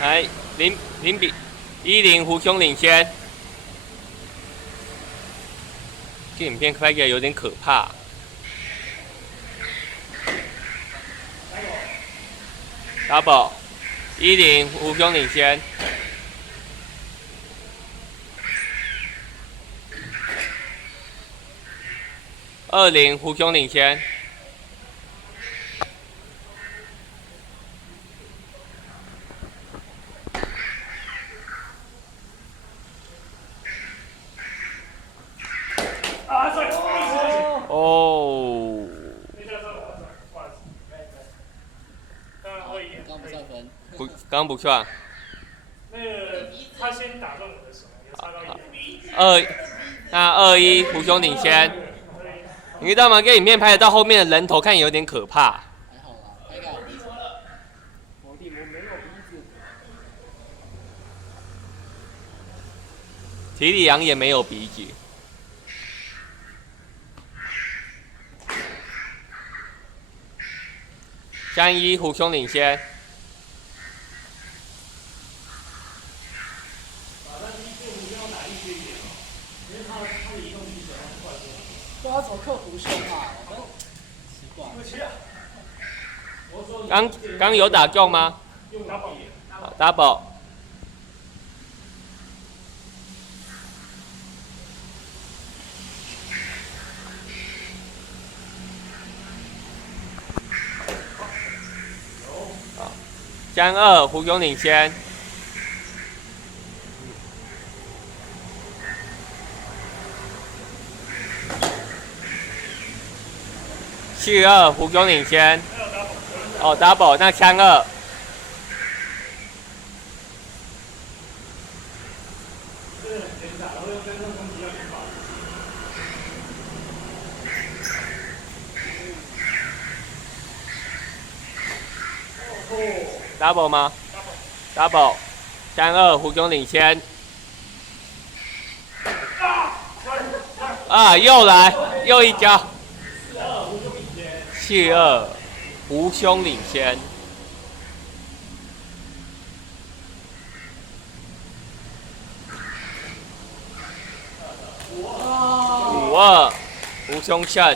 来0-0胡兄领先。这影片拍起来有点可怕。Double 1-0胡兄领先。2-0胡兄领先。哦。刚不算分。刚不算。那个他先打中我的手，也差到1点。那2-1胡兄领先。你知道吗？跟影片拍得到后面的人头，看有点可怕。还好啦，拍个好鼻子。我没有鼻子。提里昂也没有鼻子。3-1胡兄领先。对啊，怎么克胡兄啊？奇怪。刚有打中吗？好 ，double。好，3-2胡兄领先。4-2胡兄领先。哦 ，double， 那3-2。double 吗 ？double， 3-2胡兄领先。啊，又来，又一招。4-2胡兄领先。5-2胡兄胜。